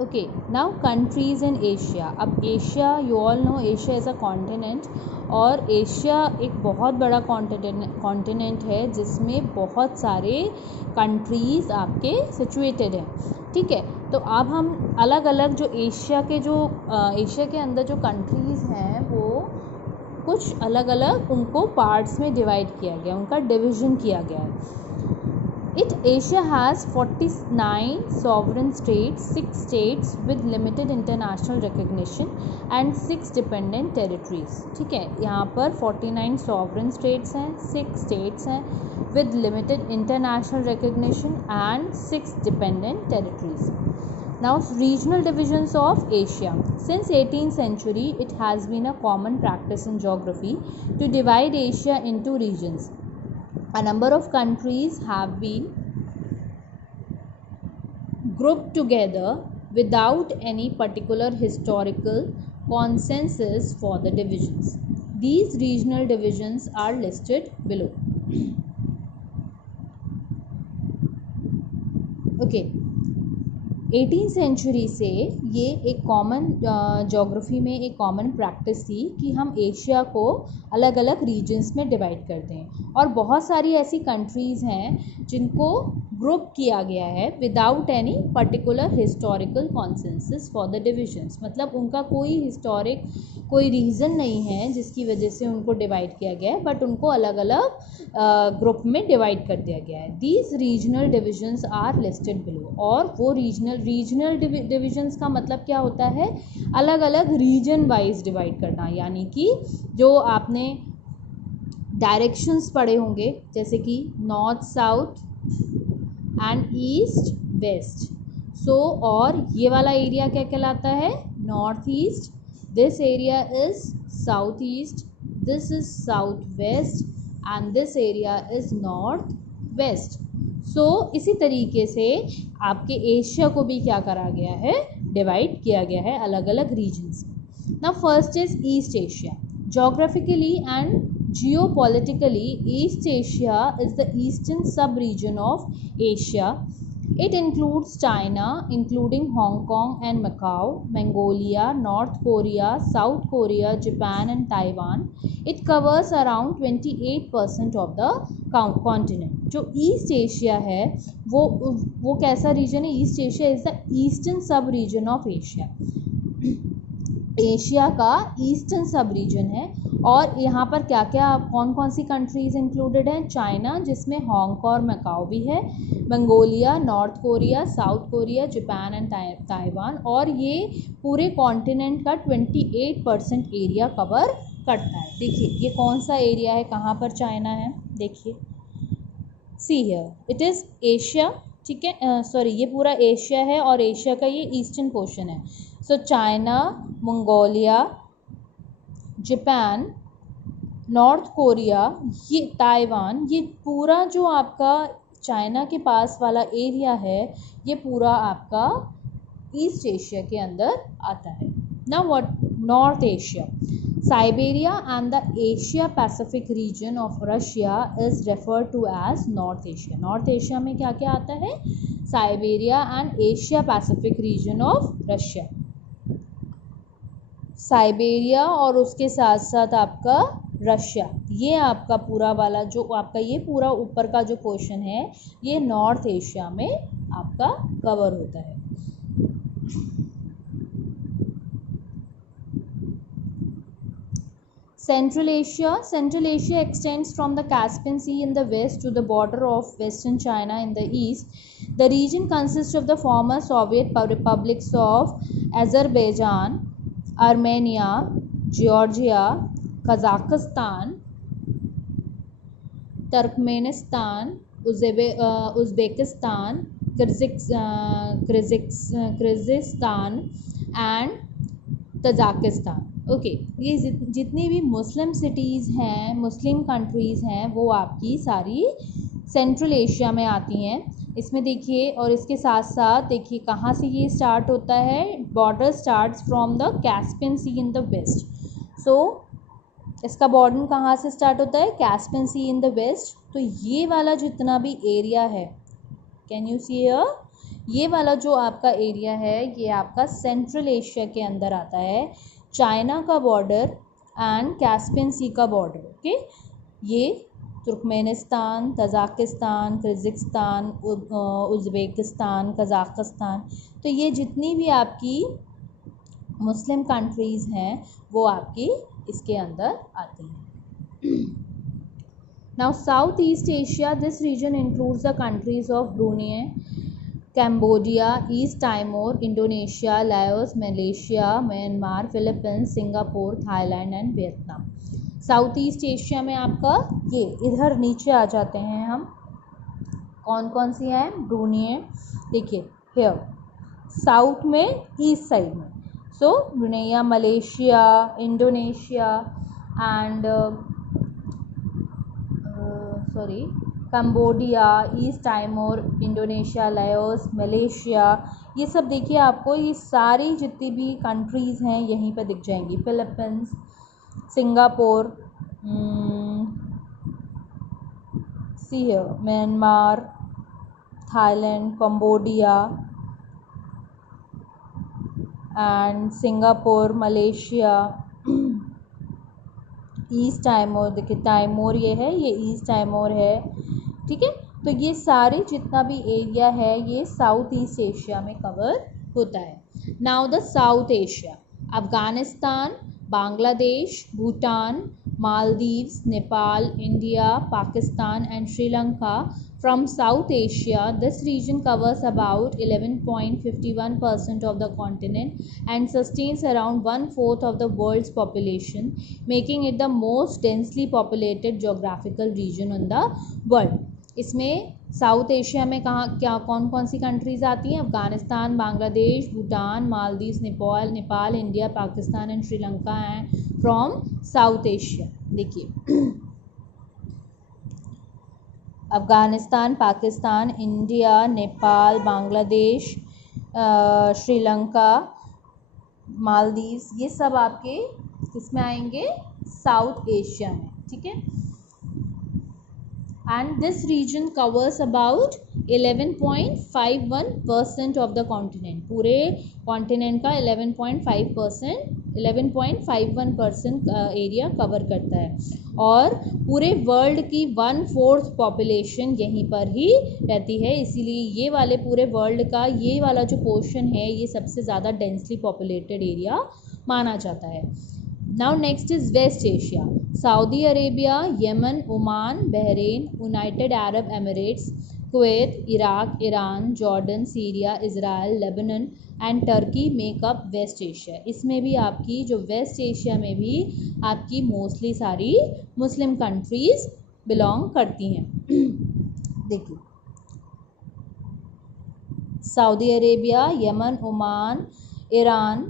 Okay, now countries in Asia. अब Asia, you all know Asia is a continent, और Asia एक बहुत बड़ा कॉन्टिनेंट है जिसमें बहुत सारे कंट्रीज़ आपके सिचुएटेड हैं. ठीक है, तो अब हम अलग अलग जो एशिया के अंदर जो कंट्रीज़ हैं वो कुछ अलग अलग उनको पार्ट्स में डिवाइड किया गया, उनका डिवीज़न किया गया है. Asia has 49 sovereign states, 6 states with limited international recognition and 6 dependent territories. ठीक है, यहाँ पर 49 sovereign states हैं, 6 states हैं with limited international recognition and 6 dependent territories. Now, regional divisions of Asia. Since 18th century, it has been a common practice in geography to divide Asia into regions. A number of countries have been grouped together without any particular historical consensus for the divisions. These regional divisions are listed below. Okay, 18th century से ये एक common geography में एक common practice थी कि हम Asia को अलग अलग रीजन्स में डिवाइड करते हैं, और बहुत सारी ऐसी कंट्रीज़ हैं जिनको ग्रुप किया गया है without any particular historical consensus for the divisions. मतलब उनका कोई रीज़न नहीं है जिसकी वजह से उनको डिवाइड किया गया है, बट उनको अलग अलग ग्रुप में डिवाइड कर दिया गया है. These regional divisions are listed below. और वो रीजनल डिविजन्स का मतलब क्या होता है? अलग अलग रीजन वाइज डिवाइड करना. यानी कि जो आपने डायरेक्शंस पढ़े होंगे जैसे कि north south and east west. So और ये वाला एरिया क्या कहलाता है? North east. This area is south east, this is south west and this area is north west. So इसी तरीके से आपके एशिया को भी क्या करा गया है? डिवाइड किया गया है अलग अलग रीजन्स में. Now first is east Asia. Geographically and geopolitically, East Asia is the eastern sub-region of Asia. It includes China, including Hong Kong and Macau, Mongolia, North Korea, South Korea, Japan and Taiwan. It covers around 28% of the continent. जो east Asia है वो कैसा reason है? East Asia is the eastern सब reason of Asia. Asia का eastern सब reason है, और यहाँ पर क्या क्या कौन कौन सी कंट्रीज़ इंक्लूडेड हैं? चाइना, जिसमें हांगकांग और मैकाओ भी है, Mongolia, north Korea, south Korea, Japan and Taiwan. और ये पूरे कॉन्टिनेंट का 28% एरिया कवर करता है. देखिए ये कौन सा एरिया है, कहाँ पर चाइना है? देखिए, see here it is Asia. ठीक है, सॉरी, ये पूरा एशिया है और एशिया का ये ईस्टर्न पोर्शन है. So China, Mongolia, Japan, north Korea, ये ताइवान, ये पूरा जो आपका चाइना के पास वाला एरिया है ये पूरा आपका ईस्ट एशिया के अंदर आता है. Now what North Asia? Siberia and the Asia Pacific region of Russia is referred to as North Asia. North Asia में क्या क्या आता है? Siberia and Asia Pacific region of Russia. Siberia और उसके साथ साथ आपका रशिया, ये आपका पूरा वाला जो आपका ये पूरा ऊपर का जो पोर्शन है ये नॉर्थ एशिया में आपका कवर होता है. Central Asia extends from the Caspian Sea in the west to the border of western China in the east. The region consists of the former Soviet republics of Azerbaijan, Armenia, Georgia, Kazakhstan, Turkmenistan, Uzbekistan, Kyrgyzstan and Tajikistan. Okay, ये जितनी भी मुस्लिम cities हैं, मुस्लिम countries हैं, वो आपकी सारी central Asia में आती हैं. इसमें देखिए, और इसके साथ साथ देखिए कहाँ से ये स्टार्ट होता है? Border starts from the Caspian Sea in the west. So इसका बॉर्डर कहाँ से स्टार्ट होता है? Caspian Sea in the west. तो ये वाला जितना भी एरिया है, कैन यू सी हियर, ये वाला जो आपका एरिया है ये आपका सेंट्रल एशिया के अंदर आता है, चाइना का बॉर्डर एंड कैस्पियन सी का बॉर्डर। ओके, ये Turkmenistan, Tajikistan, Kyrgyzstan, Uzbekistan, Kazakhstan, तो ये जितनी भी आपकी मुस्लिम कंट्रीज़ हैं वो आपकी इसके अंदर आती हैं। Now South East Asia, this region includes the countries of Brunei, Cambodia, East Timor, Indonesia, Laos, Malaysia, Myanmar, Philippines, Singapore, Thailand and Vietnam. South East Asia में आपका ये इधर नीचे आ जाते हैं हम, कौन कौन सी हैं? ब्रूनेई, देखिए हियर साउथ में, ईस्ट साइड में, so Brunei, Malaysia, Indonesia and Cambodia, East Timor, Indonesia, Laos, Malaysia, ये सब देखिए आपको ये सारी जितनी भी कंट्रीज़ हैं यहीं पर दिख जाएंगी। Philippines, Singapore, see here, Myanmar, Thailand, Cambodia and Singapore, Malaysia, East Timor, देखिए टाइमोर ये है, ये ईस्ट टाइमोर है, ठीक है। तो ये सारे जितना भी एरिया है ये साउथ ईस्ट एशिया में कवर होता है। Now the south Asia, Afghanistan, Bangladesh, Bhutan, Maldives, Nepal, India, Pakistan and Sri Lanka. From South Asia, this region covers about 11.51% of the continent and sustains around 1/4 of the world's population, making it the most densely populated geographical region in the world. इसमें south Asia में कहाँ क्या कौन कौन सी countries आती हैं? Afghanistan, Bangladesh, Bhutan, Maldives, Nepal, India, Pakistan and Sri Lanka हैं from south Asia. देखिए अफ़गानिस्तान, पाकिस्तान, इंडिया, नेपाल, बांग्लादेश, श्रीलंका, मालदीव्स, ये सब आपके किसमें आएंगे? साउथ एशिया में, ठीक है। And this region covers about 11.51% of the continent, पूरे कॉन्टिनेंट का 11.51% एरिया कवर करता है और पूरे वर्ल्ड की 1/4 पॉपुलेशन यहीं पर ही रहती है, इसीलिए ये वाले पूरे वर्ल्ड का ये वाला जो पोर्शन है ये सबसे ज़्यादा डेंसली पॉपुलेटेड एरिया माना जाता है। Now next is West Asia, Saudi Arabia, Yemen, Oman, Bahrain, United Arab Emirates, Kuwait, Iraq, Iran, Jordan, Syria, Israel, Lebanon and Turkey make up West Asia. इसमें भी आपकी जो वेस्ट एशिया में भी आपकी मोस्टली सारी मुस्लिम कंट्रीज़ बिलोंग करती हैं। देखिए Saudi Arabia, Yemen, Oman, Iran,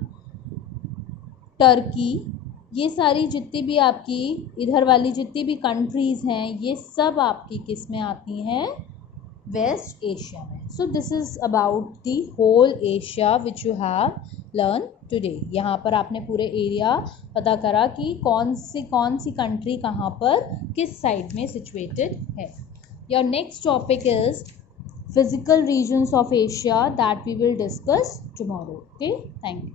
Turkey, ये सारी जितनी भी आपकी इधर वाली जितनी भी कंट्रीज़ हैं ये सब आपकी किस में आती हैं? वेस्ट एशिया में। So this is about the whole Asia which you have learn today. यहाँ पर आपने पूरे एरिया पता करा कि कौन सी कंट्री कहाँ पर किस साइड में सिचुएटेड है। Your next topic is physical regions of Asia that we will discuss tomorrow. Okay, thank you.